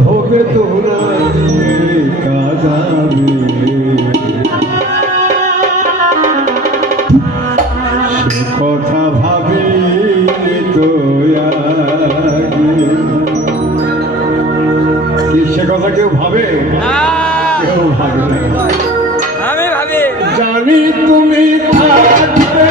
হবে তোরা কাঁদাবে সে কথা ভাবি তো কি সে কথা কেউ ভাবে কেউ ভাবে না। আমি ভাবি জানি তুমি থাকবে